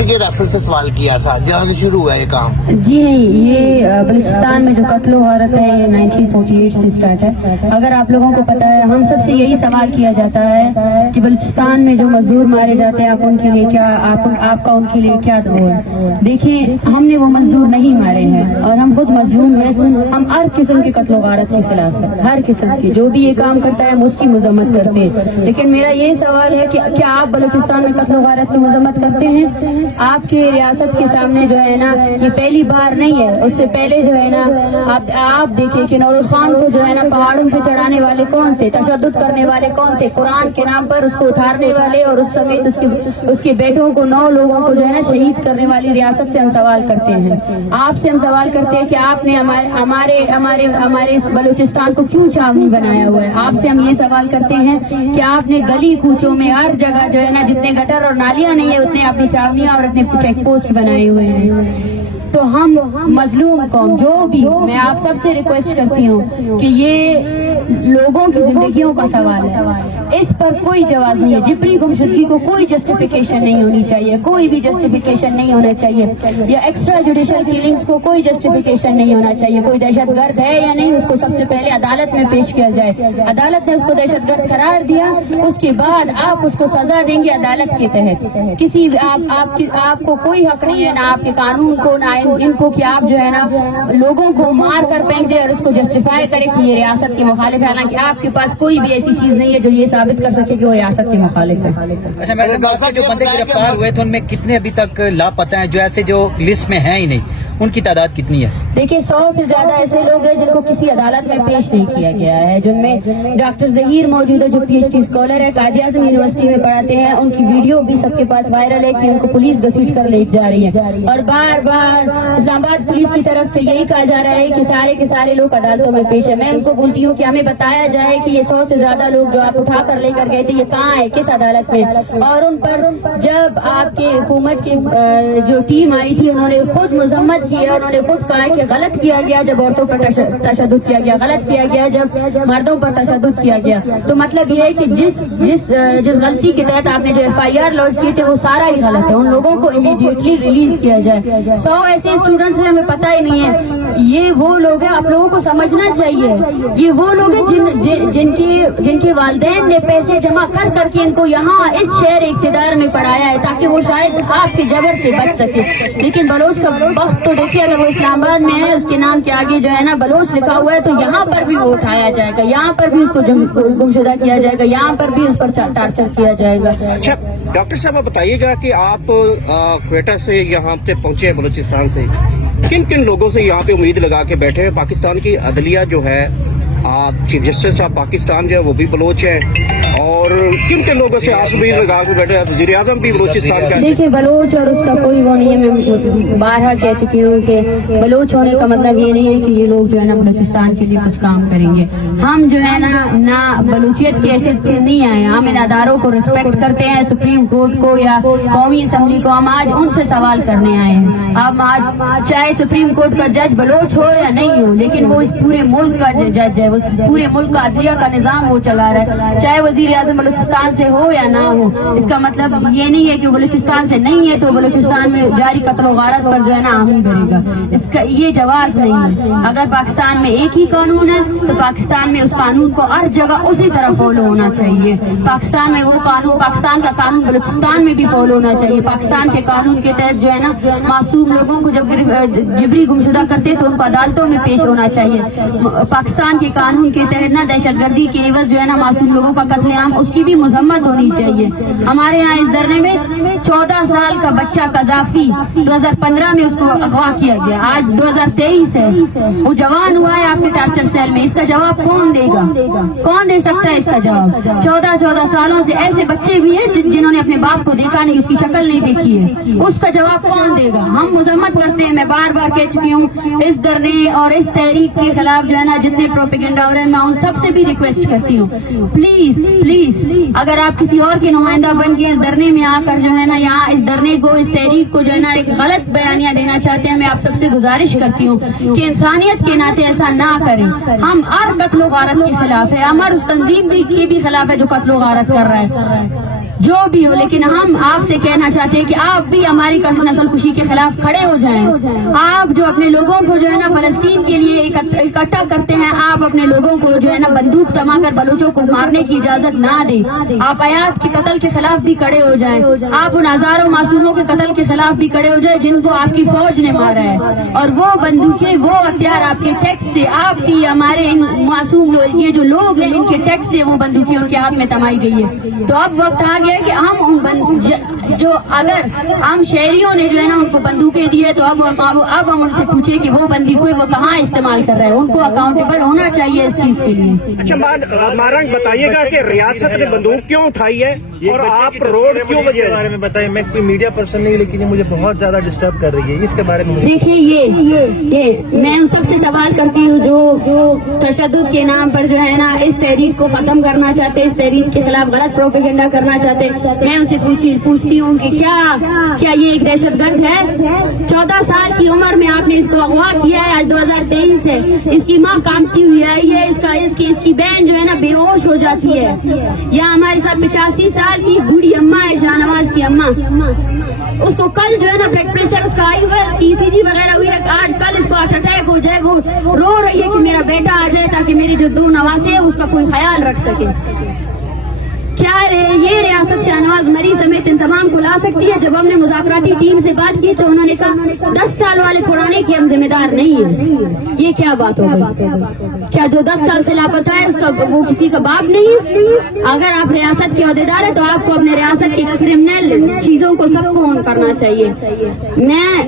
के रेफरेंस से सवाल किया था जहाँ से शुरू हुआ ये काम? जी नहीं, ये बलूचिस्तान में जो कत्ल वारत है ये 1948 से स्टार्ट है। अगर आप लोगों को पता है, हम सबसे यही सवाल किया जाता है कि बलूचिस्तान में जो मजदूर मारे जाते हैं, आप उनके लिए क्या, आपका उनके लिए क्या दो है? देखिए, हमने वो मजदूर नहीं मारे हैं और हम खुद मजलूम हैं। हम हर किस्म के कत्ल वारत के खिलाफ है, हर किस्म की। जो भी ये काम करता है हम उसकी मजम्मत करते हैं। लेकिन मेरा ये सवाल है कि क्या आप बलूचिस्तान में कत्ल वारत की मजम्मत करते हैं? आपके रियासत के सामने जो है ना, ये पहली बार नहीं है, उससे पहले जो है ना आप देखिए कि नौरोज खान को जो है ना पहाड़ों पे चढ़ाने वाले कौन थे, तशद्दुद करने वाले कौन थे, कुरान के नाम पर उसको उतारने वाले और उस समेत उसके बेटों को 9 लोगों को जो है ना शहीद करने वाली रियासत से हम सवाल करते हैं। आपसे हम सवाल करते हैं कि आपने हमारे इस बलूचिस्तान को क्यों छावनी बनाया हुआ है? आपसे हम ये सवाल करते हैं कि आपने गली कूचों में हर जगह जो है ना, जितने गटर और नालियां नहीं है उतने अपनी छावनियां और अपने चेक पोस्ट बनाए हुए हैं। तो हम मजलूम कौम जो भी, मैं आप सबसे रिक्वेस्ट करती हूँ कि ये लोगों की जिंदगियों का सवाल है, इस पर कोई जवाब नहीं है। जिब्री गुमशुदगी को कोई जस्टिफिकेशन नहीं होनी चाहिए, कोई भी जस्टिफिकेशन नहीं होना चाहिए। या एक्स्ट्रा जुडिशियल किलिंग्स को कोई जस्टिफिकेशन नहीं होना चाहिए। कोई दहशतगर्द है या नहीं, उसको सबसे पहले अदालत में पेश किया जाए। अदालत ने उसको दहशतगर्द करार दिया, उसके बाद आप उसको सजा देंगे अदालत के तहत। किसी आपको कोई हक नहीं है, ना आपके कानून को, ना इनको, कि आप जो है ना लोगों को मार कर फेंक दे और उसको जस्टिफाई करे कि ये रियासत के मुखालिफ है। हालांकि आपके पास कोई भी ऐसी चीज नहीं है जो ये साबित कर सके कि वो रियासत के मुखालिफ है। अच्छा मैडम, जो बंदे गिरफ्तार हुए थे उनमें कितने अभी तक लापता हैं, जो ऐसे जो लिस्ट में हैं ही नहीं, उनकी तादाद कितनी है? देखिए, 100 से ज्यादा ऐसे लोग हैं जिनको किसी अदालत में पेश नहीं किया गया है, जिनमें डॉक्टर जहीर मौजूद है जो PhD स्कॉलर है, कायदे आज़म यूनिवर्सिटी में पढ़ाते हैं। उनकी वीडियो भी सबके पास वायरल है कि उनको पुलिस घसीट कर ले जा रही है और बार बार इस्लामाबाद पुलिस की तरफ से यही कहा जा रहा है कि सारे के सारे लोग अदालतों में पेश है। मैं उनको बोलती हूँ कि हमें बताया जाए कि ये 100 से ज्यादा लोग जो आप उठा कर लेकर गए थे, ये कहाँ है, किस अदालत में? और उन पर जब आपके हुकूमत की जो टीम आई थी, उन्होंने खुद मजम्मत की, उन्होंने खुद कहा कि गलत किया गया जब औरतों पर तशद्दुद किया गया, गलत किया गया जब मर्दों पर तशद्दुद किया गया। तो मतलब ये है कि जिस गलती के तहत आपने जो FIR लॉन्च किए थे वो सारा ही गलत है। उन लोगों को इमीडिएटली रिलीज किया जाए। 100 ऐसे स्टूडेंट्स हैं, हमें पता ही नहीं है। ये वो लोग हैं, आप लोगों को समझना चाहिए, ये वो लोग हैं जिनके वालिदैन ने पैसे जमा कर करके इनको यहाँ इस शहर इख्तिदार में पढ़ाया है ताकि वो शायद आपके जबर से बच सके। लेकिन बलोच का वक्त तो देखिए, अगर वो इस्लामाबाद में है, उसके नाम के आगे जो है ना बलोच लिखा हुआ है, तो यहाँ पर भी वो उठाया जाएगा, यहाँ पर भी उसको गुमशुदा किया जाएगा, यहाँ पर भी उस पर टार्चर किया जाएगा। अच्छा डॉक्टर साहब, आप बताइएगा कि आप क्वेटा से यहाँ पे पहुंचे हैं बलूचिस्तान से, किन किन लोगों से यहाँ पे उम्मीद लगा के बैठे हैं? पाकिस्तान की अदलिया जो है, चीफ जस्टिस ऑफ पाकिस्तान जो है वो भी बलोच है, और किन किन लोगों से आस उम्मीद लगा के बैठे हैं? वज़ीर आज़म भी बलूचिस्तान का। देखिए, बलोच और उसका कोई वो नहीं है। मैं बारहा कह चुकी हूँ कि बलोच होने का मतलब ये नहीं है कि ये लोग जो है ना बलूचिस्तान के लिए कुछ काम करेंगे। हम जो है ना बलूचियत के ऐसे नहीं आए, हम इन अदारों को रिस्पेक्ट करते हैं, सुप्रीम कोर्ट को या कौमी असम्बली को। हम आज उनसे सवाल करने आए हैं। हम आज चाहे सुप्रीम कोर्ट का जज बलोच हो या नहीं हो, लेकिन वो इस पूरे मुल्क का जज है, वो पूरे मुल्क का अदलिया का निजाम वो चला रहा है, चाहे वज़ीर आज़म बलूचिस्तान से हो या ना हो। इसका मतलब ये नहीं है कि बलूचिस्तान से नहीं है तो बलूचिस्तान में जारी कत्ल वारत पर जो है ना हामी भरेगा। इसका ये जवाब नहीं है। अगर पाकिस्तान में एक ही कानून है तो पाकिस्तान में उस कानून को हर जगह उसी तरह फॉलो होना चाहिए। पाकिस्तान में वो कानून, पाकिस्तान का कानून बलूचिस्तान में भी फॉलो होना चाहिए। पाकिस्तान के कानून के तहत जो है ना मासूम लोगों को जब जिबरी गुमशुदा करते तो उनको अदालतों में पेश होना चाहिए। पाकिस्तान के कानून के तहत ना दहशतगर्दी के एवज जो है ना मासूम लोगों का कत्लेआम, उसकी भी मजम्मत होनी चाहिए। हमारे यहाँ इस धरने में 14 साल का बच्चा कजाफी 2015 में उसको अगवा किया गया, आज 2023 है, वो जवान हुआ है आपके टार्चर सेल में। इसका जवाब कौन देगा? कौन दे सकता है इसका जवाब? 14 सालों से ऐसे बच्चे भी हैं जिन्होंने अपने बाप को देखा नहीं, उसकी शक्ल नहीं देखी है, उसका जवाब कौन देगा? हम मजम्मत करते हैं, मैं बार बार कह चुकी हूँ, इस धरने और इस तहरीक के खिलाफ जो है ना जितने प्रोपेगेंडा हो रहे हैं, मैं उन सबसे भी रिक्वेस्ट करती हूँ, प्लीज अगर आप किसी और के नुमाइंदा बन के इस धरने में आकर जो है ना यहाँ इस धरने को, इस तहरीक को जो है ना एक गलत बयानिया देना चाहते हैं, मैं आप सबसे गुजारिश करती हूँ कि इंसानियत के नाते ऐसा ना करें। हम हर कत्ल गारत के खिलाफ है, हम हर उस तंजीम के भी खिलाफ है जो कत्ल गारत कर रहा है। जो भी हो, लेकिन हम आपसे कहना चाहते हैं कि आप भी हमारी नस्ल कुशी के खिलाफ खड़े हो जाएं। आप जो अपने लोगों को जो है ना फलस्तीन के लिए इकट्ठा करते हैं, आप अपने लोगों को जो है ना बंदूक थमाकर बलूचों को मारने की इजाजत ना दें। आप आयात के कत्ल के खिलाफ भी खड़े हो जाएं। आप उन हजारों मासूमों के कत्ल के खिलाफ भी खड़े हो जाएं जिनको आपकी फौज ने मारा है, और वो बंदूकें, वो हथियार आपके टैक्स से, आपकी हमारे इन मासूम ये जो लोग हैं इनके टैक्स से वो बंदूकें उनके हाथ में थमाई गई है। तो अब वक्त आ गया कि हम उन जो अगर हम शहरियों ने जो है ना उनको बंदूकें दी है, तो अब हम उनसे पूछे कि वो बंदूकें वो कहाँ इस्तेमाल कर रहे हैं, उनको अकाउंटेबल होना चाहिए इस चीज के लिए। अच्छा मारंग बताइएगा कि रियासत ने बंदूक क्यों उठाई है और आप रोड क्यों बजे? इसके बारे में बताइए। मैं कोई मीडिया पर्सन नहीं, लेकिन ये मुझे बहुत ज्यादा डिस्टर्ब कर रही है, इसके बारे में देखिए ये मैं उन सबसे सवाल करती हूँ जो तशद्दुद के नाम पर जो है ना इस तहरीक को खत्म करना चाहते, इस तहरीक के खिलाफ गलत प्रोपेगेंडा करना चाहते। मैं उनसे पूछती हूँ कि क्या ये एक दहशतगर्द है? 14 साल की उम्र में आपने इसको अगवा किया है, आज 2023 है, इसकी माँ कांपती हुई आई है, इसकी बहन जो है ना बेहोश हो जाती है। यहाँ हमारे साथ 85 साल की बूढ़ी अम्मा है, शाहनवाज की अम्मा, उसको कल जो है ना ब्लड प्रेशर उसका आई हुआ है, उसकी ECG वगैरह हुई है, आज कल इसको हार्ट अटैक हो जाए, वो रो रही है कि मेरा बेटा आ जाए ताकि मेरी जो 2 नवासे है उसका कोई ख्याल रख सके। क्या ये रियासत शाहनवाज मरी समेत इन तमाम को ला सकती है? जब हमने मुज़ाकराती टीम से बात की तो उन्होंने कहा 10 साल वाले पुराने के हम जिम्मेदार नहीं है। ये क्या बात हो गई? क्या जो 10 साल से लापता है उसका वो किसी का बाप नहीं है? अगर आप रियासत के अहदेदार है तो आपको अपने रियासत की क्रिमिनल चीजों को सबको ऑन करना चाहिए। मैं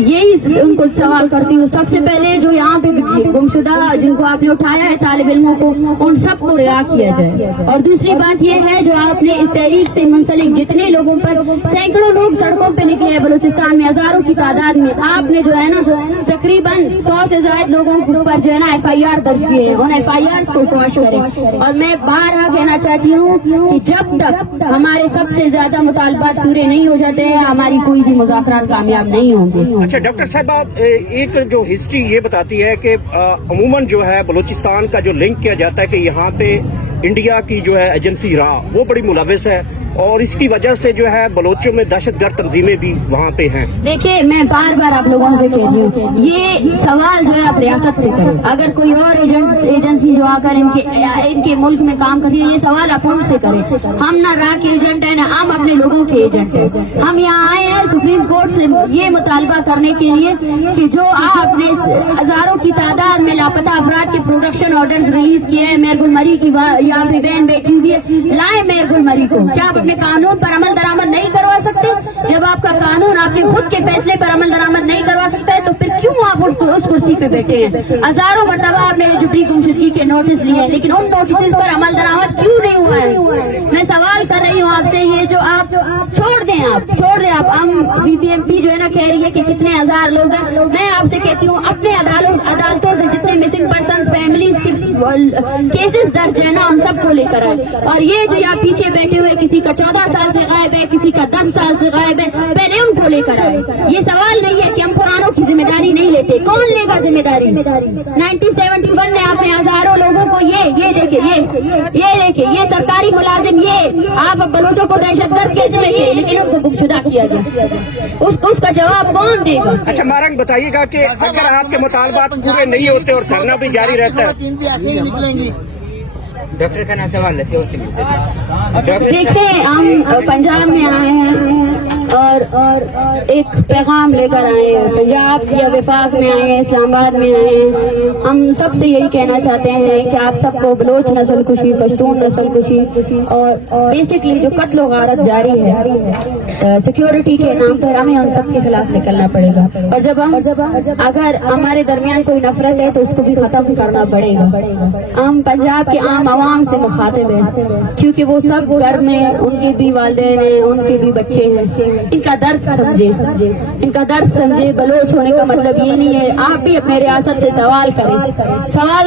यही उनको सवाल करती हूँ, सबसे पहले जो यहाँ पे गुमशुदा जिनको आपने उठाया है तालिब इल्मों को, उन सबको रिहा किया जाए। और दूसरी बात ये है जो आपने इस तहरीक से मुंसलिक जितने लोगों पर, सैकड़ों लोग सड़कों पे निकले हैं बलूचिस्तान में हजारों की तादाद में, आपने जो है ना तकरीबन 100 से ज्यादा लोगों के ऊपर जो है ना FIR दर्ज किए हैं, उन FIR को क्वाश करें। और मैं बारहा कहना चाहती हूँ कि जब तक हमारे सबसे ज्यादा मुतालबात पूरे नहीं हो जाते हैं हमारी कोई भी मुज़ाकरात कामयाब नहीं होंगे। अच्छा डॉक्टर साहब, आप एक जो हिस्ट्री ये बताती है कि अमूमन जो है बलूचिस्तान का जो लिंक किया जाता है कि यहाँ पे इंडिया की जो है एजेंसी रहा वो बड़ी मुलविस है, और इसकी वजह से जो है बलोचों में दहशतगर्द तंजीमें भी वहाँ पे हैं। देखिए मैं बार बार आप लोगों से कहती हूँ, ये सवाल जो है आप रियासत से करें। अगर कोई और एजेंसी जो आकर इनके मुल्क में काम कर रही है, ये सवाल आप उनसे करें। हम ना रा के एजेंट है, ना हम अपने लोगों के एजेंट है। हम यहाँ आए हैं सुप्रीम कोर्ट से ये मुतालबा करने के लिए कि जो आपने हजारों की तादाद में लापता अफराद के प्रोडक्शन ऑर्डर्स रिलीज किए हैं, मेयर गुलमरी की यहाँ पे बहन बैठी हुई है, लाए मेयर गुलमरी को। क्या आप अपने कानून पर अमल दरामद नहीं करवा सकते? जब आपका कानून आपके खुद के फैसले पर अमल दरामद नहीं करवा सकता है तो फिर क्यों आप उस कुर्सी पे बैठे हैं? हजारों मरतबा आपने जुबरी गुमशुदगी के नोटिस लिए हैं, लेकिन उन नोटिस पर अमल दरामद क्यों नहीं हुआ है? मैं सवाल कर रही हूँ आपसे, ये जो आप छोड़ दें आप हम BBMP जो है ना कह रही है कि कितने हजार लोग हैं। मैं आपसे कहती हूँ अपने अदालतों से जितने मिसिंग पर्सन फैमिलीज के केसेस दर्ज है ना उन सबको लेकर आए। और ये जो यहाँ पीछे बैठे हुए किसी का 14 साल से गायब है, किसी का 10 साल से गायब है, पहले उनको लेकर आए। ये सवाल नहीं है कि हम पुरानों की जिम्मेदारी नहीं लेते, कौन लेगा जिम्मेदारी? 1971 में आपने हजारों लोगों को ये देखे ये सरकारी मुलाजिम, ये आप बलोचों को दहशतगर्द केस में थे लेकिन उनको गुमशुदा किया गया, उसका जवाब कौन देगा? अच्छा मारंग बताइएगा कि अगर आपके मुतालबात पूरे नहीं होते और धरना भी जारी रहता है। डॉक्टर का ना सवाल देखिए हम पंजाब में आए हैं और एक पैगाम लेकर आए हैं, पंजाब या वफाक में आए हैं, इस्लामाबाद में आए हैं। हम सबसे यही कहना चाहते हैं कि आप सबको बलोच नस्ल कुशी, पश्तून नस्ल कुशी और बेसिकली जो कत्ल गारत जारी है सिक्योरिटी के नाम पर हमें उन सबके खिलाफ निकलना पड़ेगा। और जब हम अगर हमारे दरमियान कोई नफरत है तो उसको भी खत्म करना पड़ेगा। हम पंजाब के आम आवाम से मुखातिब हैं क्योंकि वो सब घर में उनके भी वालिदैन हैं, उनके भी बच्चे हैं। इनका दर्द समझे। बलोच होने का मतलब ये नहीं है। आप भी अपने रियासत से सवाल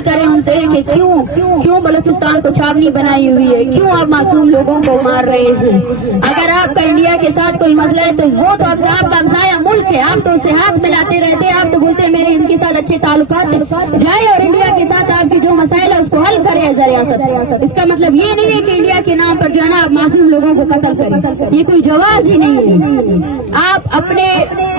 करें उनसे कि क्यों बलूचिस्तान को छावनी बनाई हुई है, क्यों आप मासूम लोगों को मार रहे हैं? अगर आपका इंडिया के साथ कोई मसला है तो वो तो आपका हमसाया मुल्क है, आप तो उससे हाथ मिलाते रहते हैं, आप तो बोलते हैं मेरे इनके साथ अच्छे ताल्लुकात जाए और इंडिया के साथ आपके जो मसाइल है उसको हल करे एज रियासत। इसका मतलब ये नहीं है कि इंडिया के नाम पर जो है ना आप मासूम लोगों को कत्ल करें, ये कोई जवाब ही नहीं है। आप अपने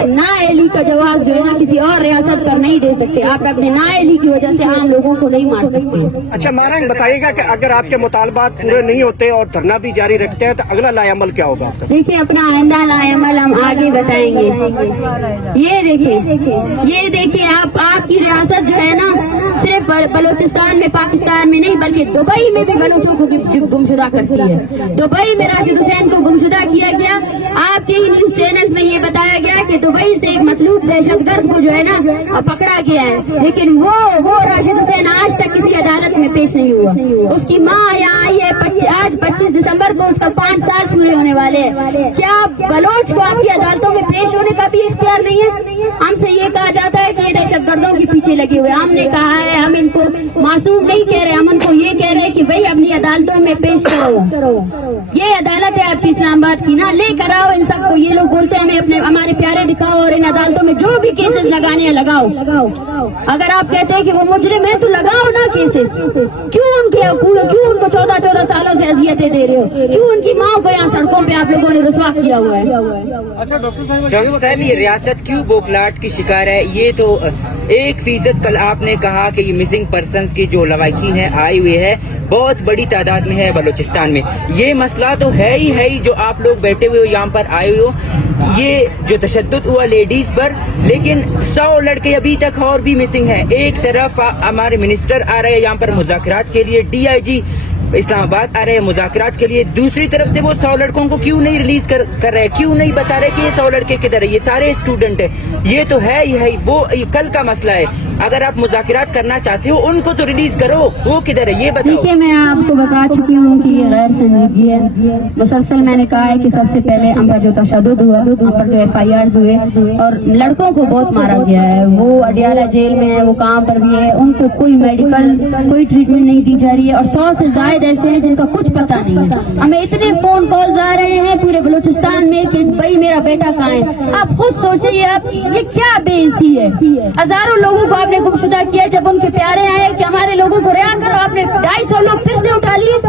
नाअहली का जवाब जो है ना किसी और रियासत पर नहीं दे सकते। आप अपने नाअहली की वजह से आम लोगों को नहीं मार सकते। अच्छा महाराज बताइएगा कि अगर आपके मुतालबात पूरे नहीं होते और धरना भी जारी रखते हैं तो अगला लाएअमल क्या होगा आपका? देखिए अपना आइंदा लाएअमल हम आगे बताएंगे। ये देखिए आपकी रियासत जो है ना सिर्फ बलूचिस्तान में पाकिस्तान में नहीं बल्कि दुबई में भी बलूचों को गुमशुदा करती है। दुबई में राशिद हुसैन को गुमशुदा किया गया। आपके ही न्यूज चैनल्स में ये बताया गया कि दुबई से एक मतलूब दहशतगर्द को जो है ना पकड़ा गया है, लेकिन वो राशिद हुसैन आज तक किसी अदालत में पेश नहीं हुआ। उसकी माँ यहाँ आई है, आज 25 दिसंबर को उसका 5 साल पूरे होने वाले हैं। क्या बलोच को आपकी अदालतों में पेश होने का भी इख्तियार नहीं है? हमसे ये कहा जाता है कि ये दहशतगर्दों के पीछे लगे हुए। हमने कहा है हम इनको मासूम नहीं कह रहे, हम उनको ये कह रहे हैं कि भाई अपनी अदालतों में पेश करो। ये अदालत है आपकी इस्लामाबाद की ना, लेकर आओ इन सबको। ये लोग बोलते हैं हमें हमारे प्यारे दिखाओ और इन अदालतों में जो भी केसेस लगाने हैं लगाओ। अगर आप कहते हैं कि वो मुजरिम है तो लगाओ ना केसेस। क्यों उनको 14 सालों से अजियतें दे रहे हो? क्यों उनकी माँ को यहाँ सड़कों पे आप लोगों ने रुसवा किया हुआ है? अच्छा डॉक्टर साहब ये रियासत क्यों बौखलाहट की शिकार है? ये तो 1% कल आपने कहा कि ये मिसिंग पर्सन्स की जो लवाकिन है आई हुई है बहुत बड़ी तादाद में है बलूचिस्तान में। ये मसला तो है ही जो आप लोग बैठे हुए हो यहाँ पर आए हुए हो, ये जो तशद्दुद हुआ लेडीज पर, लेकिन 100 लड़के अभी तक और भी मिसिंग हैं। एक तरफ हमारे मिनिस्टर आ रहे हैं यहाँ पर मुज़ाकरात के लिए, DIG इस्लामाबाद आ रहे हैं मुज़ाकरात के लिए, दूसरी तरफ से वो 100 लड़कों को क्यों नहीं रिलीज कर रहे हैं? क्यों नहीं बता रहे कि ये 100 लड़के किधर है? ये सारे स्टूडेंट है। ये तो है ही वो कल का मसला है। अगर आप मुज़ाकरात करना चाहते हो उनको तो रिलीज करो, वो किधर है ये बताओ। देखिए मैं आपको बता चुकी हूँ कि ये गैर संजीदगी है। मुसलसल मैंने कहा है कि सबसे पहले हम पर जो तशद्दुद हुआ, हम पर जो FIRs हुए और लड़कों को बहुत मारा गया है, वो अडियाला जेल में है, वो कहाँ पर भी है, उनको कोई मेडिकल कोई ट्रीटमेंट नहीं दी जा रही है। और 100 से ज्यादा ऐसे हैं जिनका कुछ पता नहीं है। हमें इतने फोन कॉल्स आ रहे हैं पूरे बलूचिस्तान में कि भाई मेरा बेटा कहाँ है। आप खुद सोचिए, आप ये क्या बेइज्जती है। हजारों लोगों को आपने गुमशुदा किया। जब उनके प्यारे आए कि हमारे लोगों को रिहा करो, आपने 250 लोग फिर से उठा लिए।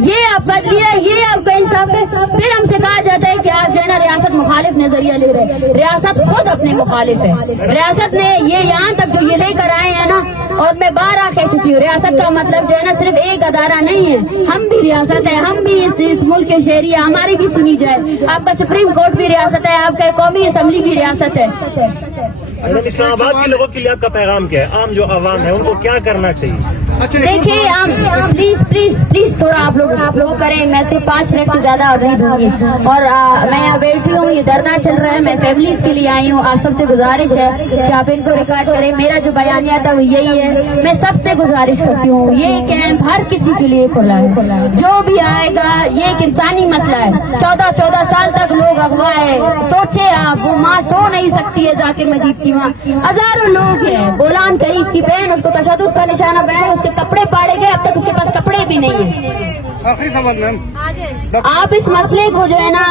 ये आपका लिया, ये आपका इंसाफ है। फिर हमसे कहा जाता है कि आप जो है ना रियासत मुखालिफ नजरिया ले रहे हैं। रियासत खुद अपने मुखालिफ है। रियासत ने ये यहाँ तक जो ये लेकर आए हैं ना, और मैं 12 कह चुकी हूँ, रियासत का मतलब जो है ना सिर्फ एक अदारा नहीं है, हम भी रियासत है, हम भी इस मुल्क के शहरी है, हमारी भी सुनी जाए। आपका सुप्रीम कोर्ट भी रियासत है, आपका कौमी असम्बली भी रियासत है। इस्लामाबाद के लोगों के लिए आपका पैगाम क्या है? आम जो आवाम है उनको क्या करना चाहिए? देखिए हम प्लीज थोड़ा आप लोग करें। मैं सिर्फ 5 मिनट से ज्यादा नहीं दूंगी। और मैं यहाँ बैठी हूँ, ये धरना चल रहा है, मैं फैमिलीज के लिए आई हूँ। आप सबसे गुजारिश है कि आप इनको रिकॉर्ड करें। मेरा जो बयानिया था वो यही है। मैं सबसे गुजारिश करती हूँ, ये कैंप हर किसी के लिए खुला है, जो भी आएगा। ये एक इंसानी मसला है। 14 साल तक लोग अगवा है। सोचे आप, वो माँ सो नहीं सकती है, जाकिर मजीद की माँ। हजारों लोग हैं। बोलान करीब की बहन, उसको तशद्दुद का निशाना बनाया, उसके कपड़े पाड़े गए, अब तक उसके पास कपड़े भी नहीं है। आप इस मसले को जो है ना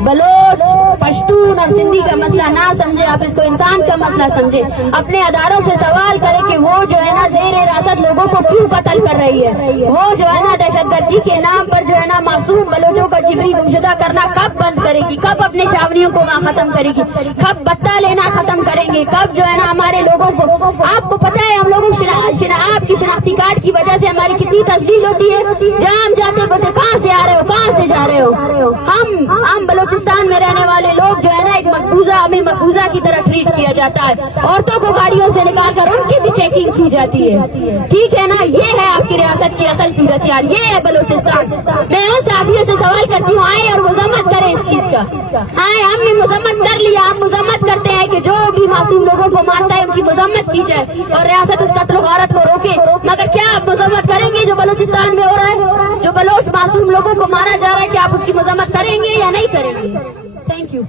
बलोच, पश्तून और सिंधी का मसला ना समझे, आप इसको इंसान का मसला समझे। अपने अदारों से सवाल करें कि वो जो है ना ज़ेर हिरासत लोगों को क्यों कत्ल कर रही है। वो जो है ना दहशतगर्दी के नाम पर जो है ना मासूम बलोचों का जिबरी गुमशुदा करना कब बंद करेगी? कब अपने छावनियों को वहाँ खत्म करेगी? कब बत्ता लेना खत्म करेंगे? कब जो है ना हमारे लोगों को, आपको पता है हम लोगों आपकी शनाख्ती कार्ड की वजह से हमारी कितनी तस्लील होती है। जहाँ जाते बोलते कहाँ से आ रहे हो, कहाँ से जा रहे हो। हम बलूचिस्तान में रहने वाले लोग जो है ना एक मकबूजा, हमें मकबूजा की तरह ट्रीट किया जाता है। औरतों को गाड़ियों से निकाल कर उनकी भी चेकिंग की जाती है। ठीक है ना, ये है आपकी रियासत की असल सूरत यार, ये है बलूचिस्तान। मैं उन साथियों से सवाल करती हूँ, आए और मजम्मत करें इस चीज का। आए, हमने मजम्मत कर लिया, हम मजम्मत करते हैं कि जो भी मासूम लोगों को मारता है उनकी मजम्मत की जाए और रियासत उस कत्ल गारत को रोके। मगर क्या आप मजम्मत करेंगे जो बलूचिस्तान में हो रहा है, जो बलोच मासूम लोगों को मारा जा रहा है? क्या आप उसकी मजम्मत करेंगे या नहीं करेंगे? Thank you.